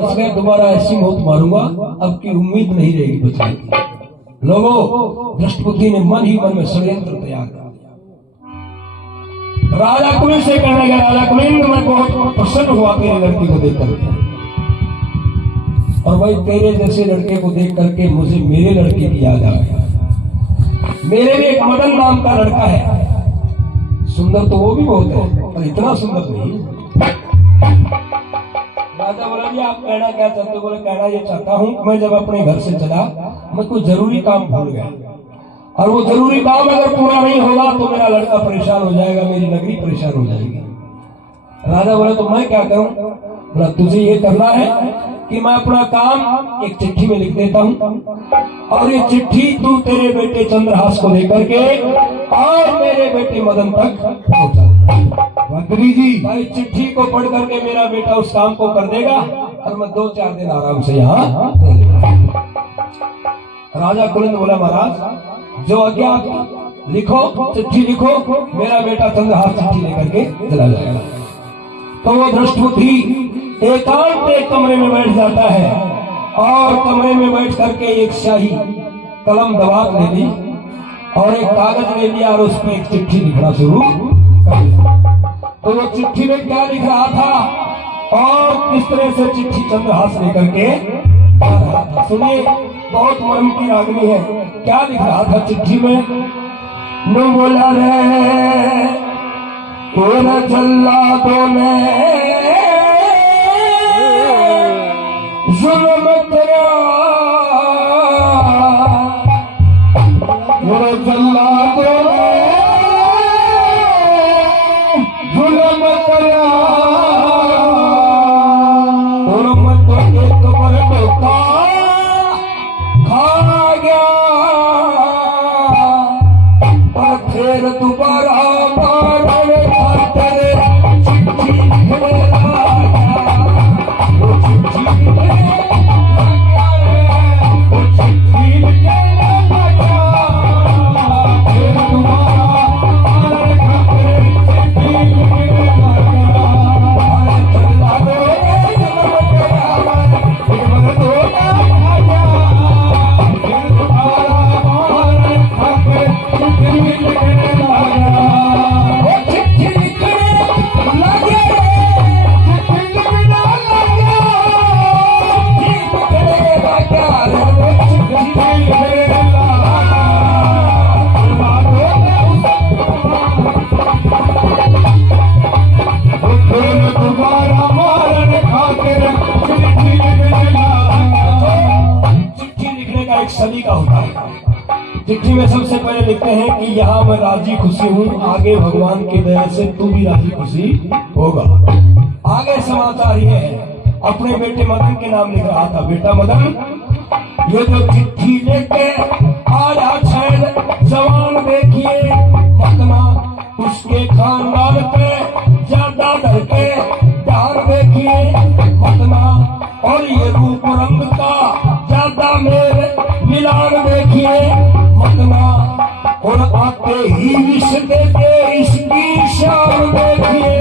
बच गए, दोबारा ऐसी मौत मारूंगा, अब की उम्मीद नहीं रहेगी बचने की। लोगों, दृष्टबुद्धि ने मन ही मन में षड्यंत्र तैयार कर दिया। राजा कुलीन से कहने लगा, राजा कुलीन, मैं बहुत प्रसन्न हुआ तेरी लड़की को देख करके, और भाई तेरे जैसे लड़के को देख करके मुझे मेरे लड़के की याद आ गई। मेरे भी एक मदन नाम का लड़का है, सुंदर तो वो भी बहुत है पर इतना सुंदर नहीं। राजा बोला, जी आप कहना क्या चाहते हो? बोले, कहना ये चाहता हूँ, मैं जब अपने घर से चला, मैं कोई जरूरी काम भूल गया, और वो जरूरी काम अगर पूरा नहीं होगा तो मेरा लड़का परेशान हो जाएगा, मेरी नगरी परेशान हो जाएगी। राजा बोला, तो मैं क्या करूं? बोला, तुझे ये करना है कि मैं अपना काम एक चिट्ठी में लिख देता हूँ, और ये चिट्ठी तू तेरे बेटे चंद्रहास को लेकर के और मेरे बेटे मदन तक पहुंचा। मंत्री जी, भाई चिट्ठी को पढ़ करके मेरा बेटा उस काम को कर देगा, और मैं 2-4 दिन आराम से यहाँ रह लूंगा। राजा कुलिंद बोला, महाराज जो आज्ञा आपकी, लिखो चिट्ठी लिखो, मेरा बेटा चंद्रहास चिट्ठी लेकर के चला जाएगा। तो वो दृष्टबुद्धि एकांत एक कमरे में बैठ जाता है, और कमरे में बैठ करके एक स्याही कलम दवात ले ली और एक कागज ले लिया, और उस पर एक चिट्ठी लिखना शुरू कर दिया। तो वो चिट्ठी में क्या लिख रहा था और किस तरह से चिट्ठी चंद्रहास लेकर के आ रहा था, सुनिए। बहुत मर्म की रागनी है। क्या लिख रहा था चिट्ठी में? नु बोला रे तोरा जल्लादों ने जुल्म किया, तोरा जल्लादों ने जुल्म किया, जुल्म तो एक मर्द का खा गया, पर फिर दोबारा मारने खातिर चिट्ठी लिखने लगा। वो चिट्ठी लिखने लगा, वो चिट्ठी लिखने लगा, फिर दोबारा मारने खातिर चिट्ठी लिखने लगा। चला दो सलीका होता है। चिट्ठी में सबसे पहले लिखते हैं कि यहाँ मैं राजी खुशी हूँ, आगे भगवान की दया से तू भी राजी खुशी होगा। आगे समाचार ये है, अपने बेटे मदन के नाम लिख रहा था, बेटा मदन ये जो चिट्ठी लेके आया छैल जवान देखिए, मतना उसके खानदान पे ज्यादा धड़के, ध्यान देखिए मतना, और ये रूप रंग का ज्यादा मेरे मिलान देखिए मतना, और आते ही विष देते इसकी शान देखिए,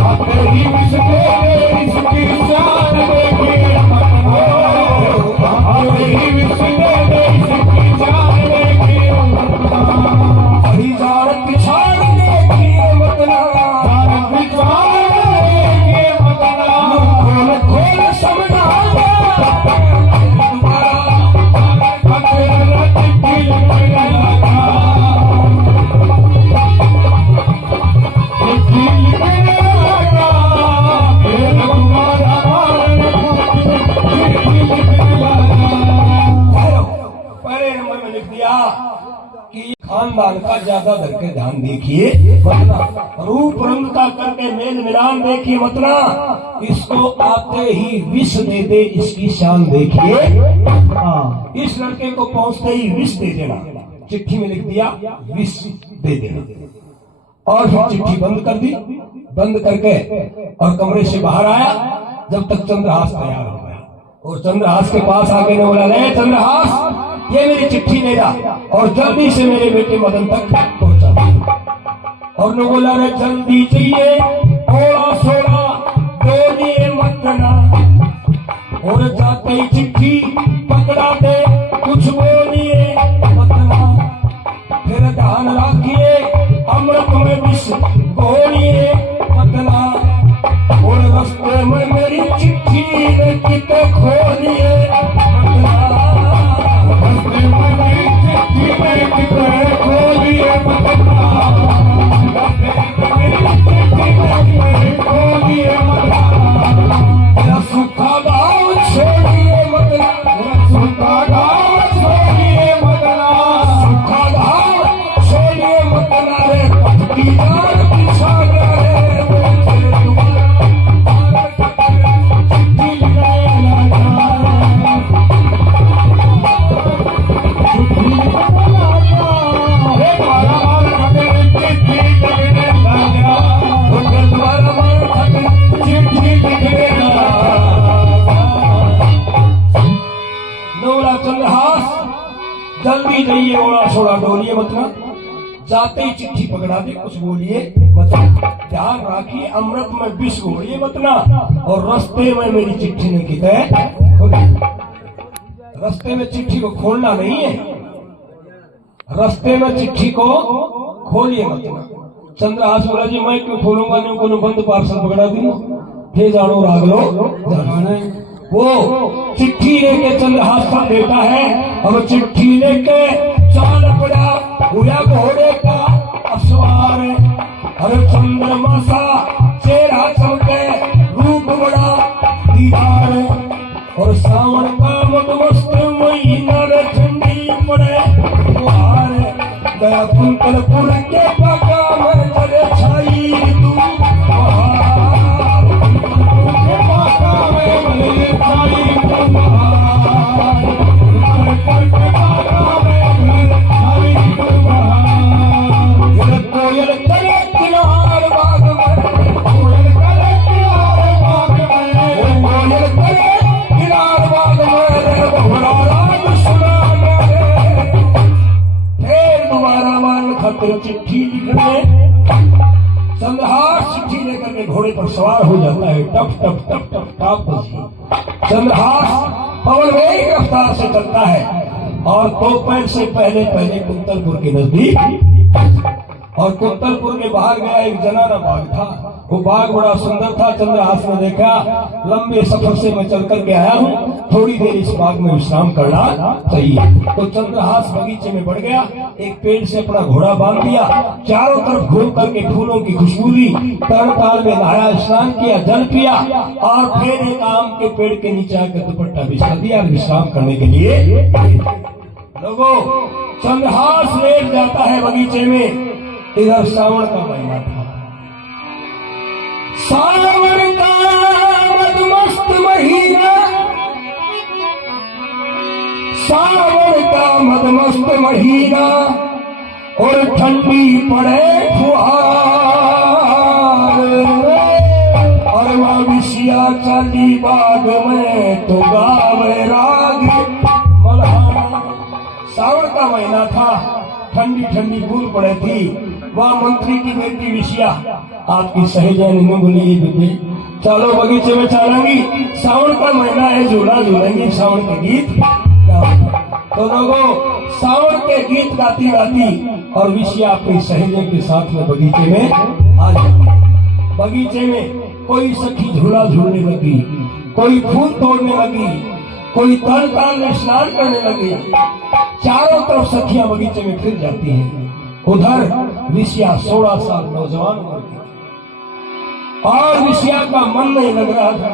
आते ही विष देते इसकी शान देखिए, आते ही विष देते इसकी शान देखिए, अभी जान पिछाड़ देखिए मतना, जान पिछाड़ देखिए मतना, खोल खोल समझा खानदान का ज्यादा करके ध्यान देखिए मतना, रूप रंग का करके मेल मिलान देखिए मतना, इसको आते ही विष दे दे इसकी शान देखिए, इस लड़के को पहुंचते ही विष दे देना। चिट्ठी में लिख दिया विष दे देना, और फिर चिट्ठी बंद कर दी। बंद करके और कमरे से बाहर आया, जब तक चंद्रहास तैयार हो गया, और चंद्रहास के पास आके ने बोला, रे चंद्रहास ये मेरी चिट्ठी ले जा और जल्दी से मेरे बेटे मदन तक पहुंचा। और ने बोला, रे जल्दी चाहिए, थोड़ा सोड़ा दो दिए मत ही चिट्ठी पकड़ा दे कुछ बोलिए मतना, फिर ध्यान रखिए अमृत में विष घोलिए मतना, और रास्ते में मेरी चिट्ठी ने किते खोलिए मतना, रास्ते में मेरी चिट्ठी ने किते खोलिए मतना, सूखा गाँव छोड़िए मतना, सूखा गाँव छोड़िए मतना, सूखा गाँव छोड़िए मतना रे, पटकी जान बिछा गए जल्दी जाइए, ओड़ा छोड़ा डोलिए मतना, जाते ही चिट्ठी पकड़ा दे कुछ बोलिए मतना, ध्यान रखिए अमृत में विष घोलिए मतना, और रास्ते में मेरी चिट्ठी ने की है, रास्ते में चिट्ठी को खोलना नहीं है, रास्ते में चिट्ठी को खोलिए मतना। चंद्रहास बोला जी मैं क्यों खोलूंगा, नहीं को बंद पार्सल पकड़ा दूंगा, फिर जानो राग लो जाने। वो चिट्ठी लेके चंद्रहास का बेटा है, और चिट्ठी लेके चाल पड़ा हुआ घोड़े का असवार, अरे चंद्रमा सा चेहरा चमके रूप बड़ा दीदार, और सावन का मदमस्त महीना रे ठंडी पड़े फुहार, गया कुंतलपुर के बागा में चले छाई तू बहार, के बागा में चले छाई तू बहार, कुंतलपुर के बागा में चले छाई तू बहार, कोयल करे किनार बाग में, कोयल करे किनार बाग में, कोयल करे किनार बाग में रे बहुरा राग सुना रे, फिर दोबारा मान खतर चिट्ठी लिखने, चंद्रहास चिट्ठी लेकर के घोड़े पर सवार हो जाता है, टप टप टप टप टप बजती, चंद्रहास पवन वेग रफ्तार से चलता है, और दोपहर से पहले पहले कुंतलपुर के नजदीक, और कुंतलपुर के बाहर गया एक जनाना बाग था, वो बाग बड़ा सुंदर था। चंद्रहास ने देखा लंबे सफर से मैं चल करके आया हूँ, थोड़ी देर इस बाग में विश्राम करना चाहिए, तो चंद्रहास बगीचे में बढ़ गया, एक पेड़ से अपना घोड़ा बांध दिया, चारों तरफ घूम करके फूलों की खुशबू ली, तरण ताल में नहाया, स्नान किया, जल पिया, और फिर एक आम के पेड़ के नीचे आकर दुपट्टा बिछा दिया विश्राम करने के लिए। लोगों चंद्रहास लेट जाता है बगीचे में, इधर सावन का महीना था, सावन का मदमस्त महीना, सावन का मदमस्त महीना, और ठंडी पड़े फुहार, और वह विषया चली बाग में तो गावे राग मल्हार। सावन का महीना था, ठंडी ठंडी बूंद पड़े थी, वह मंत्री की बेटी विषया आपकी सहेजन ने बोली बेटे चलो बगीचे में चलेंगी, सावन का महीना है, झूला झूलेंगे, सावन के गीत तो लोगों सावन के गीत गाती गाती और विषया अपनी सहेजन के साथ में बगीचे में आ जाती। बगीचे में कोई सखी झूला झूलने लगी, कोई फूल तोड़ने लगी, कोई तल ताल में स्नान करने लगी, चारों तरफ सखियां बगीचे में फिर जाती हैं। उधर विषया 16 साल नौजवान हो गई और विषया का मन नहीं लग रहा था,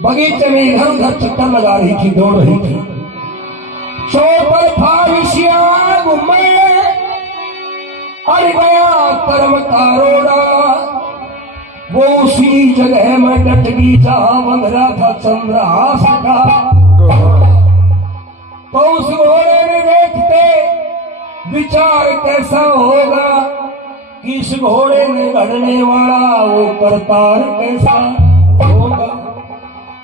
बगीचे में इधर उधर चक्कर लगा रही थी, दौड़ रही थी। चौपर था विषया घूमे अरे गया कर्म का रोड़ा, वो उसी जगह में डट गई जहां बंध रहा था चंद्रहास का। तो उस घोड़े ने देखते विचार कैसा होगा कि इस घोड़े में गढ़ने वाला वो करतार कैसा होगा,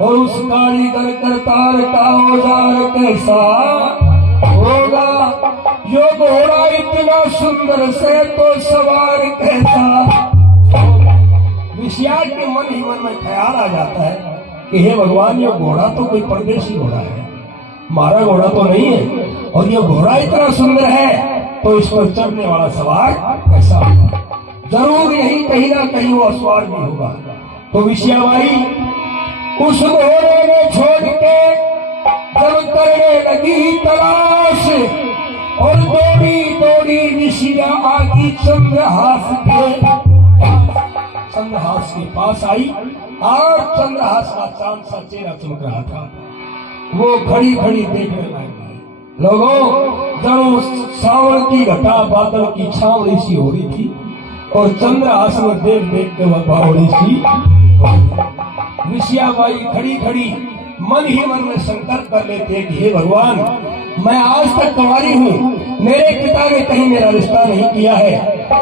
और उस कारीगर करतार का औजार कैसा होगा, यो घोड़ा इतना सुंदर से तो सवार कैसा होगा। विषया के मन ही मन में ख्याल आ जाता है, कि हे भगवान ये घोड़ा तो कोई परदेशी घोड़ा है, हमारा घोड़ा तो नहीं है, और ये घोड़ा इतना सुंदर है तो इस पर चढ़ने वाला सवार कैसा होगा, जरूर यही कहीं ना कहीं वो असवार भी होगा। तो विषयाबाई उस घोड़े ने छोड़ के जब करने लगी तलाश, और दौड़ी दौड़ी विषया आगी चंद्रहास के पास आई, और चंद्रहास का चांद सा चेहरा चमक रहा था। वो खड़ी खड़ी देखने लगी। लोगों, जरूर सावन की घटा बादल की छावनी सी हो रही थी, और चंद्रहास में देख देख के वह बावड़ी सी। विषयाबाई खड़ी खड़ी मन ही मन में संकल्प कर लेते कि हे भगवान, मैं आज तक कुंवारी हूँ, मेरे पिता ने कहीं मेरा रिश्ता नहीं किया है।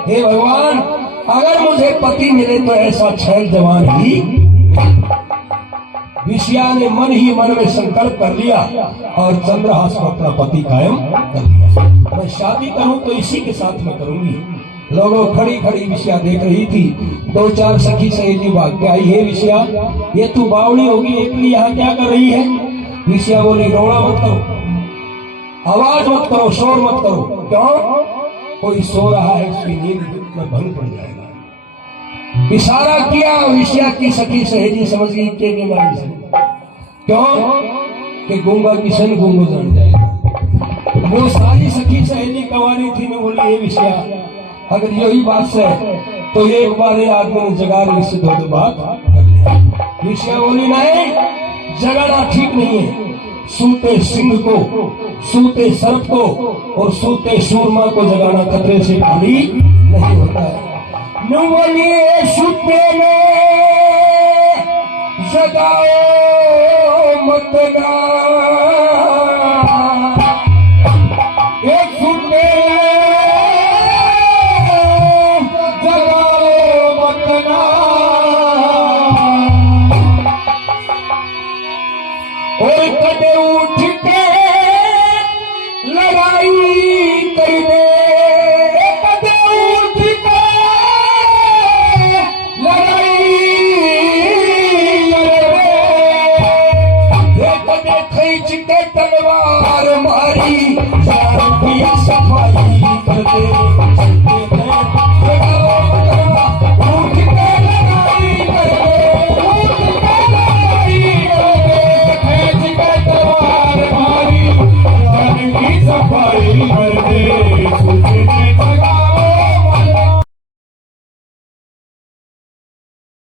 हे भगवान, अगर मुझे पति मिले तो ऐसा छैल जवान ही। विषया ने मन ही मन में संकल्प कर लिया और चंद्रहास को अपना पति कायम कर लिया। मैं शादी करूं तो इसी के साथ में करूंगी। लोगों, खड़ी खड़ी विषया देख रही थी। दो चार सखी सहेली भाग के आई, हे विषया, ये तू बावड़ी होगी, एकली यहाँ क्या कर रही है? विषया बोली, रोड़ा मत करो, आवाज मत करो, शोर मत करो। क्यों? कोई सो रहा है, उसकी नींद में भंग पड़ जाएगा। इशारा किया, विषया की सखी सहेली समझ गई के बीमारी से। क्यों? कि गूंगा किशन गूंगो जान जाएगा। वो सारी सखी सहेली कवारी थी। मैं बोली, हे विषया, अगर यही बात है तो एक बार ये आदमी ने जगा इससे दो बात कर लिया। विषया बोली, नहीं, जगाना ठीक नहीं है। सूते सिंह को, सूते सर्प को और सूते सूरमा को जगाना खतरे से खाली नहीं होता है। बोलिए, सूते में जगाओ मत ना, एक सूते जगाओ मत ना, और कदे उठ के लड़ाई कर दे, कदे उठ के लड़ाई लड़े, कदे खींच के तलवार मारी, जान की सफाई कर दे।